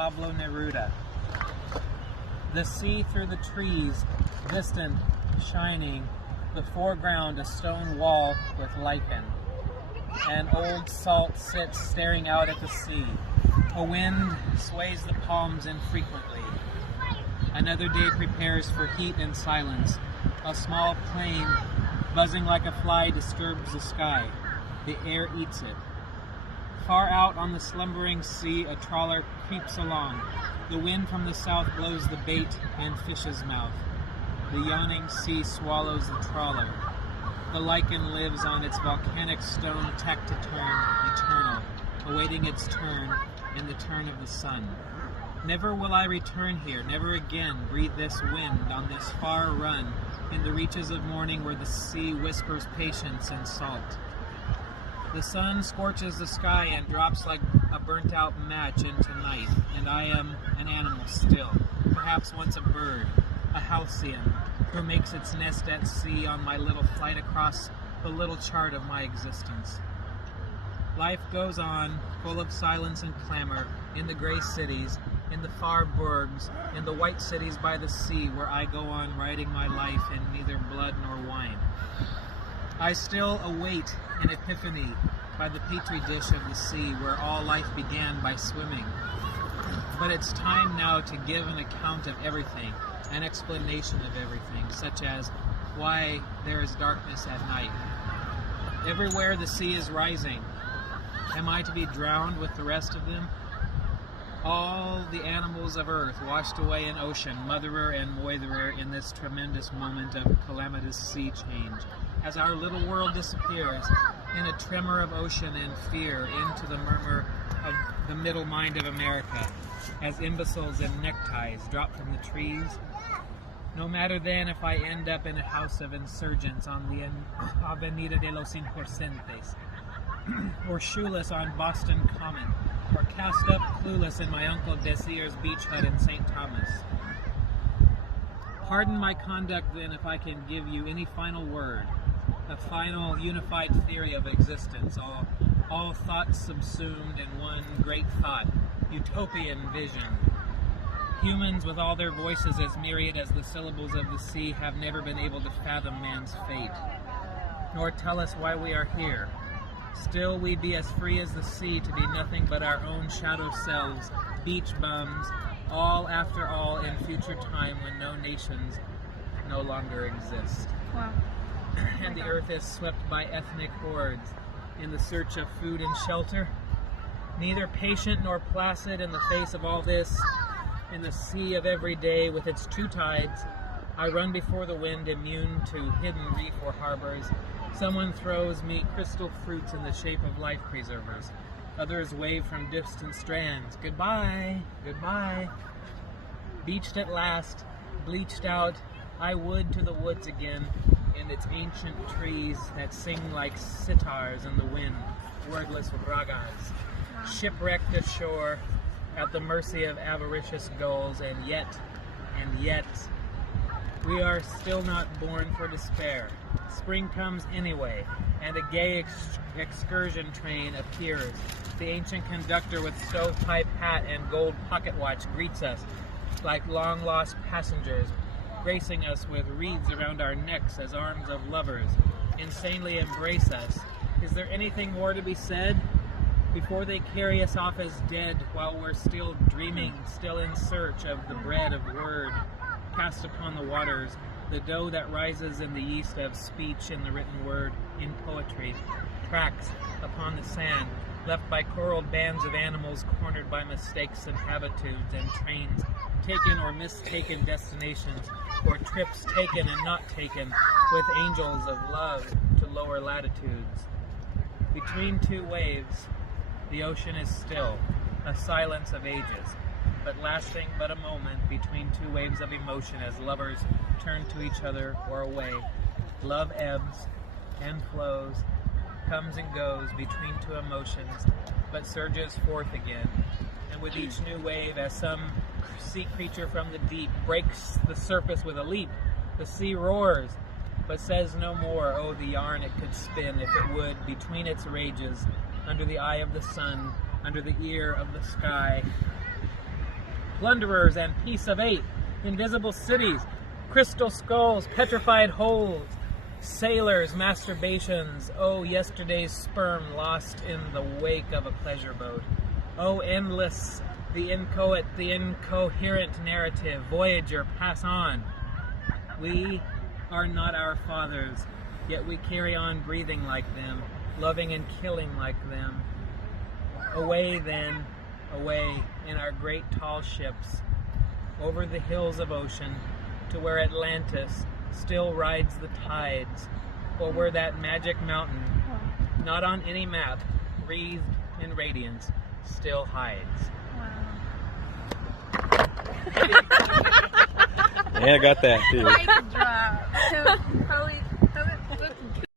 Pablo Neruda. The sea through the trees, distant, shining, the foreground a stone wall with lichen. An old salt sits staring out at the sea. A wind sways the palms infrequently. Another day prepares for heat and silence. A small plane, buzzing like a fly, disturbs the sky. The air eats it. Far out on the slumbering sea, a trawler creeps along. The wind from the south blows the bait in fish's mouth. The yawning sea swallows the trawler. The lichen lives on its volcanic stone tacked to turn, eternal, awaiting its turn and the turn of the sun. Never will I return here, never again breathe this wind on this far run in the reaches of morning where the sea whispers patience and salt. The sun scorches the sky and drops like a burnt-out match into night, and I am an animal still, perhaps once a bird, a halcyon, who makes its nest at sea on my little flight across the little chart of my existence. Life goes on, full of silence and clamor, in the gray cities, in the far burgs, in the white cities by the sea, where I go on writing my life in neither blood nor wine. I still await an epiphany by the petri dish of the sea, where all life began by swimming. But it's time now to give an account of everything, an explanation of everything, such as why there is darkness at night. Everywhere the sea is rising. Am I to be drowned with the rest of them? All the animals of earth washed away in ocean, motherer and moitherer, in this tremendous moment of calamitous sea change. As our little world disappears in a tremor of ocean and fear into the murmur of the middle mind of America, as imbeciles in neckties drop from the trees. No matter then if I end up in a house of insurgents on the Avenida de los Insurgentes, or shoeless on Boston Common, or cast up clueless in my Uncle Desir's beach hut in St. Thomas. Pardon my conduct then if I can give you any final word, a final unified theory of existence, all thoughts subsumed in one great thought, utopian vision. Humans, with all their voices as myriad as the syllables of the sea, have never been able to fathom man's fate, nor tell us why we are here. Still we be as free as the sea to be nothing but our own shadow selves, beach bums, all after all in future time when no nations no longer exist. Wow. And the earth is swept by ethnic hordes in the search of food and shelter. Neither patient nor placid in the face of all this, in the sea of every day with its true tides, I run before the wind, immune to hidden reef or harbors. Someone throws me crystal fruits in the shape of life preservers. Others wave from distant strands. Goodbye, goodbye. Beached at last, bleached out, I would to the woods again, in its ancient trees that sing like sitars in the wind, wordless ragas. Shipwrecked ashore, at the mercy of avaricious gulls, and yet, we are still not born for despair. Spring comes anyway, and a gay excursion train appears. The ancient conductor with stovepipe hat and gold pocket watch greets us like long-lost passengers, gracing us with wreaths around our necks as arms of lovers, insanely embrace us. Is there anything more to be said? Before they carry us off as dead, while we're still dreaming, still in search of the bread of word, cast upon the waters, the dough that rises in the yeast of speech in the written word, in poetry, tracks upon the sand, left by choral bands of animals cornered by mistakes and habitudes, and trains, taken or mistaken destinations, or trips taken and not taken, with angels of love to lower latitudes. Between two waves, the ocean is still, a silence of ages, but lasting but a moment between two waves of emotion as lovers turn to each other or away. Love ebbs and flows, comes and goes between two emotions, but surges forth again. And with each new wave, as some sea creature from the deep breaks the surface with a leap, the sea roars, but says no more. Oh, the yarn it could spin, if it would, between its rages, under the eye of the sun, under the ear of the sky. plunderers and peace of eight, invisible cities, crystal skulls, petrified holes, sailors, masturbations, oh, yesterday's sperm lost in the wake of a pleasure boat. Oh, endless, the inchoate, the incoherent narrative, Voyager, pass on. We are not our fathers, yet we carry on breathing like them, loving and killing like them. Away then, away in our great tall ships, over the hills of ocean, to where Atlantis still rides the tides, or where that magic mountain, not on any map, wreathed in radiance, still hides. Wow. Yeah, I got that too. Mic drop. So, probably